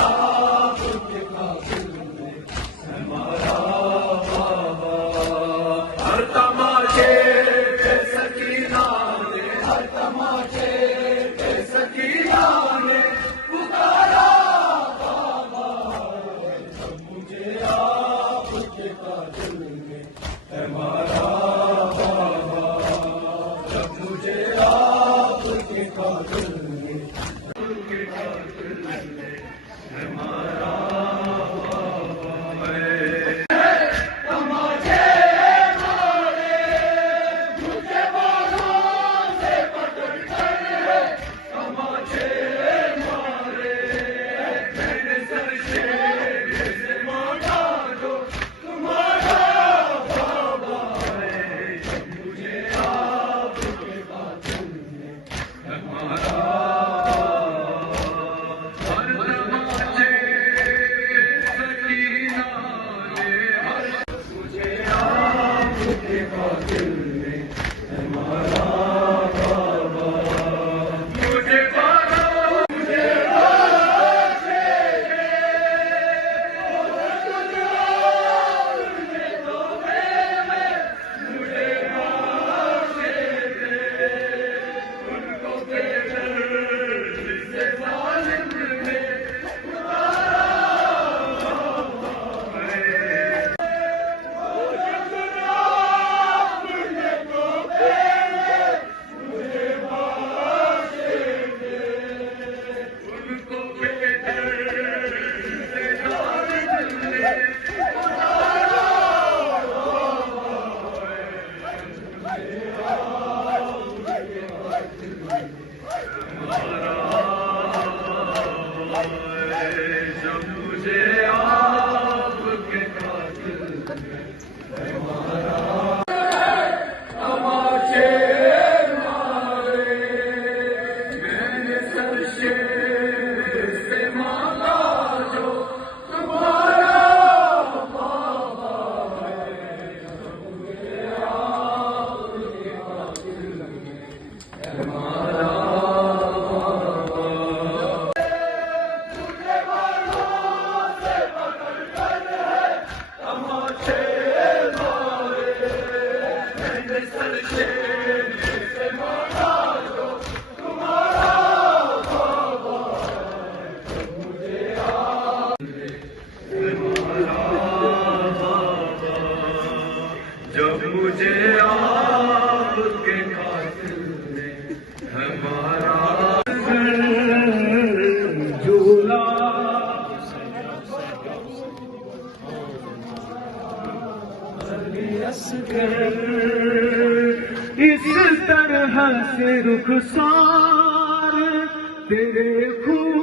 आपके काबिल में हमारा बाबा। हर तमाशे पे सकीना ने, हर तमाशे पे सकीना ने पुकारा बाबा। जब मुझे आपके काबिल में हमारा बाबा, जब मुझे आपके काबिल में हमारा बाबा है। तमाशे मारे मुझे बाहों से पकड़ कर, तमाशे मारे मैंने सर से मांगा जो तुम्हारा बाबा है। जब मुझे आपके काबिल में हमारा काबिल में हमारा बाबा। मुझे पाना मुझे उनको से मालिक में जब मुझे आपके काबिल में हमारा तमाशे मारे मैंने सर से मांगा जो तुम्हारा बाबा है। जब मुझे आपके काबिल में हमारा सर से मांगा जो तुम्हारा बाबा है। जब मुझे हमारा बाबा, जब मुझे आपके काबिल में हमारा झूला इस तरह से रुखसार तेरे खूब